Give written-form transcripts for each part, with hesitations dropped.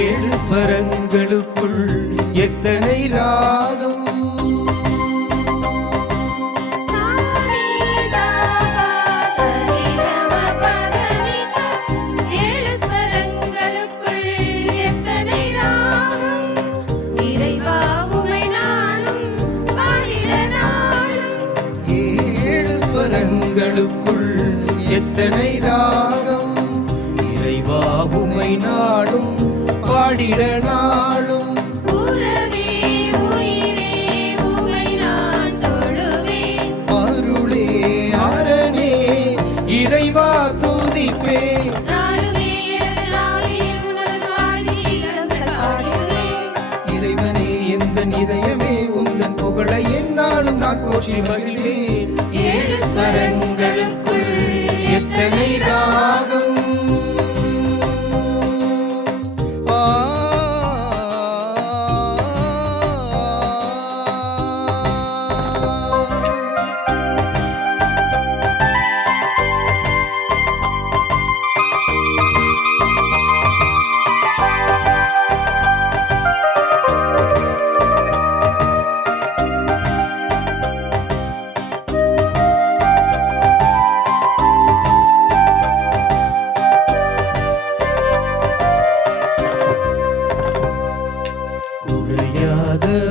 ஏழு ஸ்வரங்களுக்குள் எத்தனை ராகம். ஸ்வரங்களுக்குள் எத்தனை ராகம், இறைவா உம்மை நாடும் பாடிட நாளும். உறவே உயிரே உம்மை நான் தொழுவேன், அருளே அரணே இறைவா துதிப்பேன். இறைவனே எந்தன் இதயமே உந்தன் புகழை என்னாலும் நான் போற்றி மகிழ்வேன். ஏழு ஸ்வரங்களுக்குள் எத்தனை ராகம்.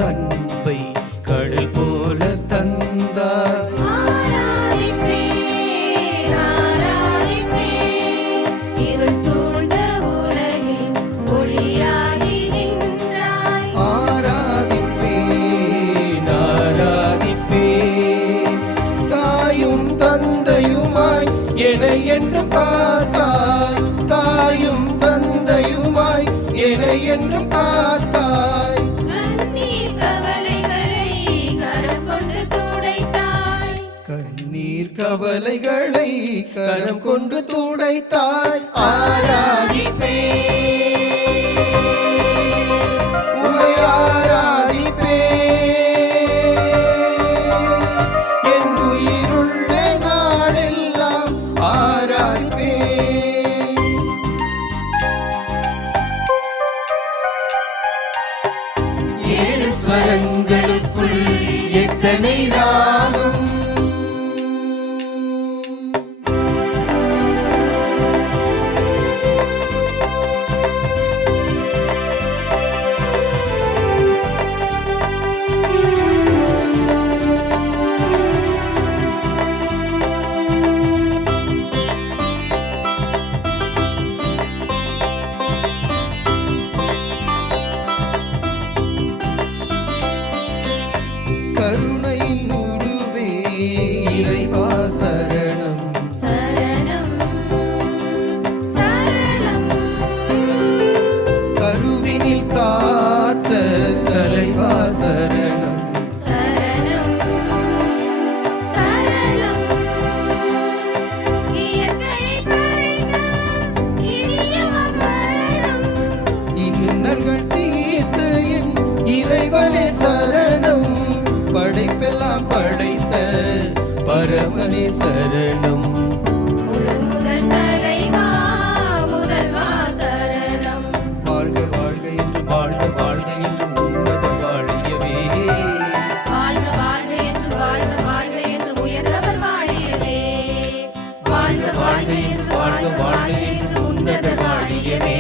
அன்பை கடல் போல தந்தார். இருள் சூழ்ந்த உலகில் ஒளியாகி நின்றாய். ஆராதிப்பேன் ஆராதிப்பேன், தாயும் தந்தையுமாய் என்னை என்றும் காத்தாய். தாயும் தந்தையுமாய் என்னை என்றும் காத்தாய். கவலைகளை கரம் கொண்டு துடைத்தாய். ஆராதிப்பேன் உம்மை ஆராதிப்பேன், என் உயிருள்ள நாளெல்லாம் ஆராதிப்பேன். ஏழு ஸ்வரங்களுக்குள் எத்தனை ராகம். கருணை நூறுவே இறைவா சரணம் சரணம் சரணம். கருவினில் காத்த தலைவா சரணம் சரணம் சரணம். இயற்கையை படைத்த இனியவா சரணம். இன்னல்கள் தீர்த்த என் இறைவனே சரணம். படைப்பெல்லாம் படைத்த பரமனே சரணம். முதல் தலைவா முதல்வா சரணம். வாழ்க வாழ்க என்று வாழ்க வாழ்க என்று உன்னத வாழியவே. வாழ்க வாழ்க என்று வாழ்க வாழ்க என்று உயர்ந்தவர் வாழியவே. வாழ்க வாழ்க என்று வாழ்க வாழ்க என்று உன்னத வாழியவே.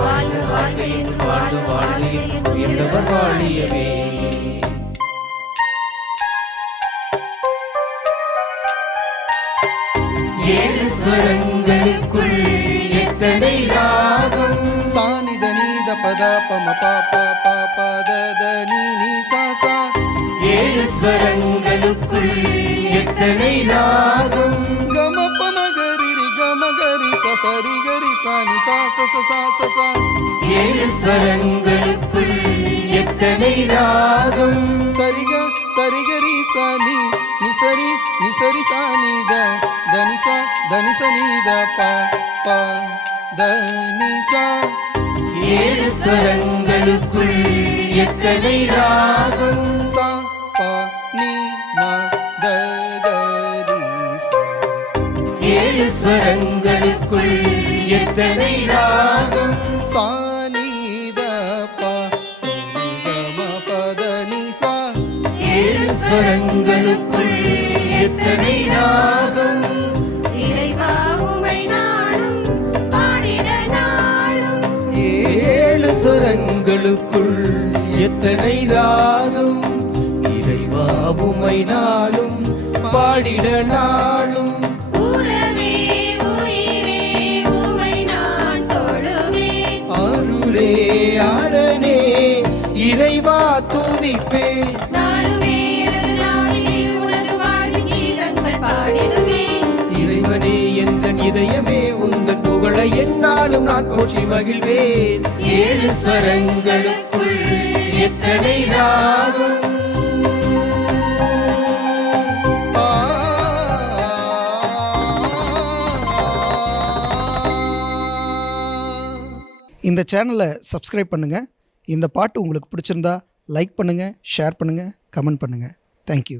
வாழ்க வாழ்க என்று வாழ்க வாழ்க என்று உயர்ந்தவர் வாழியவே. ஏழு ஸ்வரங்களுக்குள் எத்தனை ராகம். சானித நீத பத பம பாப பாபத நீ சாசா. ஏழு ஸ்வரங்களுக்குள் எத்தனை ராகம். கம பமகரி கமகரி சசரி கரி சானி சாச சா. ஏழு ஸ்வரங்களுக்குள் எத்தனை ராகம். சரிக சரிகரி சானி நிசரி நிசரி சானித தனிசா தனிச நீத பா பா தனிசா. ஏழு ஸ்வரங்களுக்குள் எத்தனை ராகம். சா பா நீ மா த கரி சா. ஏழு ஸ்வரங்களுக்குள் எத்தனை ராகம். சா எத்தனை ராகம் இறைவா உமை நாளும் பாடிட நாளும் ஏழு ஸ்வரங்களுக்குள் எத்தனை ராகம் இறைவா உமை நாளும் பாடிட நாளும் உறவே உயிரே உமை நான் தொழுவேன் அருளே அரணே இறைவா துதிப்பேன் நாளுமே எனது நாவினில் உனது வாழ்வின் கீதங்கள் பாடிடுவேன் இறைவனே எந்தன் இதயமே உந்தன் புகழை எந்நாளும் நான் போற்றி மகிழ்வேன் ஏழு ஸ்வரங்களுக்குள் எத்தனை ராகம் இந்த சேனலை சப்ஸ்கிரைப் பண்ணுங்கள். இந்த பாட்டு உங்களுக்கு பிடிச்சிருந்தா லைக் பண்ணுங்கள், ஷேர் பண்ணுங்கள், கமெண்ட் பண்ணுங்கள். தேங்க்யூ.